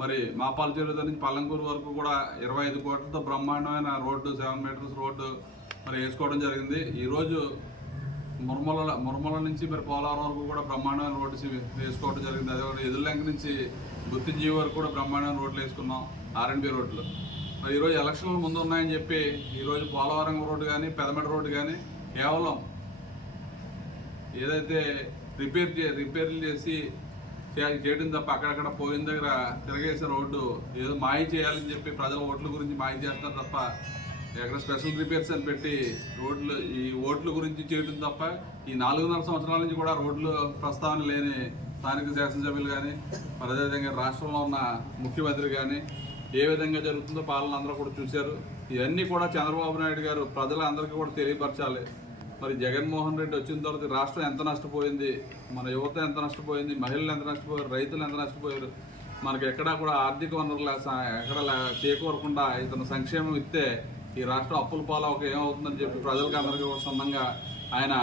మరి మాపాల చెరువు నుంచి పల్లంకూరు వరకు కూడా 25 కోట్లతో బ్రహ్మాండమైన రోడ్డు 7 మీటర్స్ రోడ్డు మరి వేసుకోవడం జరిగింది. ఈరోజు మురమల నుంచి మరి పోలవరం వరకు కూడా బ్రహ్మాండమైన రోడ్డు వేసుకోవడం జరిగింది. అదే ఎదుర్లంక నుంచి గుత్తిజీవి వరకు కూడా బ్రహ్మాండమైన రోడ్లు వేసుకున్నాం, R&B రోడ్లు. మరి ఈరోజు ఎలక్షన్లు ముందు ఉన్నాయని చెప్పి ఈరోజు పోలవరం రోడ్డు కానీ పెదమెడ రోడ్డు కానీ కేవలం ఏదైతే రిపేర్లు చేసి చేయడం తప్ప అక్కడక్కడ పోయిన దగ్గర తిరగేసే రోడ్డు ఏదో మాయ చేయాలని చెప్పి ప్రజల ఓట్ల గురించి మాయ చేస్తారు తప్ప ఎక్కడ స్పెషల్ రిపేర్స్ అని పెట్టి ఈ ఓట్ల గురించి చేయడం తప్ప ఈ 4.5 సంవత్సరాల నుంచి కూడా రోడ్లు ప్రస్తావన లేని స్థానిక శాసనసభ్యులు కానీ మరి అదేవిధంగా రాష్ట్రంలో ఉన్న ముఖ్యమంత్రి కానీ ఏ విధంగా జరుగుతుందో పాలన అందరూ కూడా చూశారు. ఇవన్నీ కూడా చంద్రబాబు నాయుడు గారు ప్రజలందరికీ కూడా తెలియపరచాలి. మరి జగన్మోహన్ రెడ్డి వచ్చిన తర్వాత రాష్ట్రం ఎంత నష్టపోయింది, మన యువత ఎంత నష్టపోయింది, మహిళలు ఎంత నష్టపోయారు, రైతులు ఎంత నష్టపోయారు, మనకి ఎక్కడా కూడా ఆర్థిక వనరులు ఎక్కడ చేకూరకుండా ఇతను సంక్షేమం ఇస్తే ఈ రాష్ట్రం అప్పుల పాలవక ఏమవుతుందని చెప్పి ప్రజలకు అందరికీ కూడా సొంతంగా ఆయన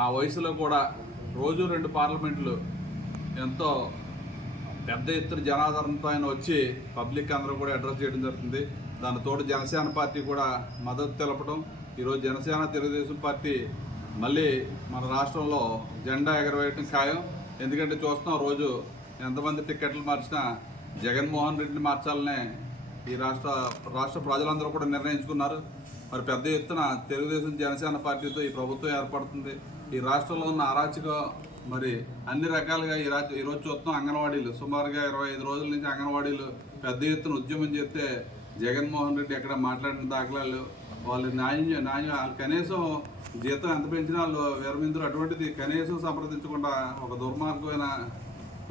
ఆ వయసులో కూడా రోజు 2 పార్లమెంట్లు ఎంతో పెద్ద ఎత్తున జనాదరణతో ఆయన వచ్చి పబ్లిక్ అందరూ కూడా అడ్రస్ చేయడం జరుగుతుంది. దాని తోడు జనసేన పార్టీ కూడా మద్దతు తెలపడం. ఈరోజు జనసేన తెలుగుదేశం పార్టీ మళ్ళీ మన రాష్ట్రంలో జెండా ఎగరవేయటం ఖాయం. ఎందుకంటే చూస్తున్నాం రోజు ఎంతమంది టికెట్లు మార్చినా జగన్మోహన్ రెడ్డిని మార్చాలనే ఈ రాష్ట్ర ప్రజలందరూ కూడా నిర్ణయించుకున్నారు. మరి పెద్ద ఎత్తున తెలుగుదేశం జనసేన పార్టీతో ఈ ప్రభుత్వం ఏర్పడుతుంది. ఈ రాష్ట్రంలో ఉన్న అరాచకం మరి అన్ని రకాలుగా ఈరోజు చూస్తున్నాం. అంగన్వాడీలు సుమారుగా 25 రోజుల నుంచి అంగన్వాడీలు పెద్ద ఎత్తున ఉద్యమం చేస్తే జగన్మోహన్ రెడ్డి ఎక్కడ మాట్లాడిన దాఖలాలు వాళ్ళు న్యాయం కనీసం జీతం ఎంత పెంచినా వాళ్ళు విరమించరు. అటువంటిది కనీసం సంప్రదించకుండా ఒక దుర్మార్గమైన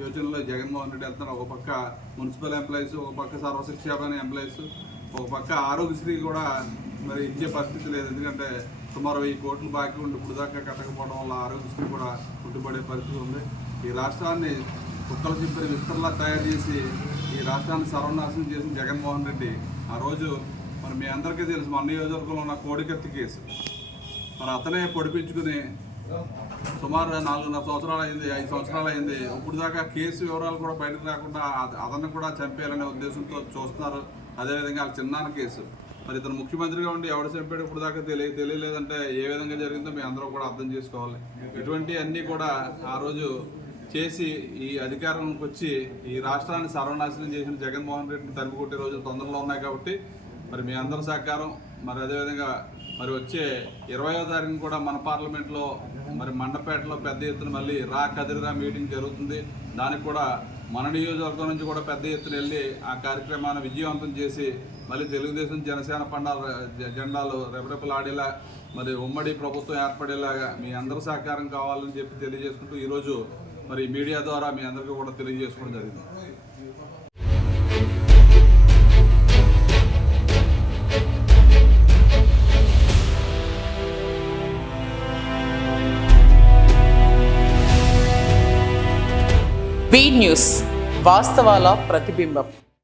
యోచనలో జగన్మోహన్ రెడ్డి వెళ్తున్నారు. ఒక పక్క మున్సిపల్ ఎంప్లాయీస్, ఒక పక్క సర్వశిక్షాభియాన్ ఎంప్లాయీస్, ఒక పక్క ఆరోగ్యశ్రీ కూడా మరి ఇచ్చే పరిస్థితి లేదు. ఎందుకంటే సుమారు 1000 కోట్లు బాకీ ఉండి ఇప్పుడు దాకా కట్టకపోవడం వల్ల ఆరోగ్యశ్రీ కూడా పుట్టుబడే పరిస్థితి ఉంది. ఈ రాష్ట్రాన్ని కుక్కల చింపిన విస్తరలా తయారు చేసి ఈ రాష్ట్రాన్ని సర్వనాశనం చేసిన జగన్మోహన్ రెడ్డి ఆ రోజు మరి మీ అందరికీ తెలుసు మన నియోజకవర్గంలో ఉన్న కోడికత్తి కేసు మరి అతనే పొడిపించుకుని సుమారు 4.5 సంవత్సరాలు అయింది, 5 సంవత్సరాలు అయింది. ఇప్పుడు దాకా కేసు వివరాలు కూడా బయటకు రాకుండా అతన్ని కూడా చంపేయాలనే ఉద్దేశంతో చూస్తున్నారు. అదేవిధంగా ఆ చిన్నాన్న కేసు మరి ఇతను ముఖ్యమంత్రిగా ఉండి ఎవడు చంపాడు ఇప్పుడు దాకా తెలియలేదంటే ఏ విధంగా జరిగిందో మీ అందరూ కూడా అర్థం చేసుకోవాలి. ఇటువంటి అన్నీ కూడా ఆ రోజు చేసి ఈ అధికారంకి వచ్చి ఈ రాష్ట్రాన్ని సర్వనాశనం చేసిన జగన్మోహన్ రెడ్డిని తరిమి కొట్టే రోజులు తొందరలో ఉన్నాయి. కాబట్టి మరి మీ అందరి సహకారం మరి అదేవిధంగా మరి వచ్చే 20వ తారీఖున కూడా మన పార్లమెంట్లో మరి మండపేటలో పెద్ద ఎత్తున మళ్ళీ రా కదిరిరా మీటింగ్ జరుగుతుంది. దానికి కూడా మన నియోజకవర్గం నుంచి కూడా పెద్ద ఎత్తున వెళ్ళి ఆ కార్యక్రమాన్ని విజయవంతం చేసి మళ్ళీ తెలుగుదేశం జనసేన జెండాలు రెపరెపలాడేలా మరి ఉమ్మడి ప్రభుత్వం ఏర్పడేలాగా మీ అందరూ సహకారం కావాలని చెప్పి తెలియజేసుకుంటూ ఈరోజు మరి మీడియా ద్వారా మీ అందరికీ కూడా తెలియజేసుకోవడం జరిగింది. బీ న్యూస్, వాస్తవాల ప్రతిబింబం.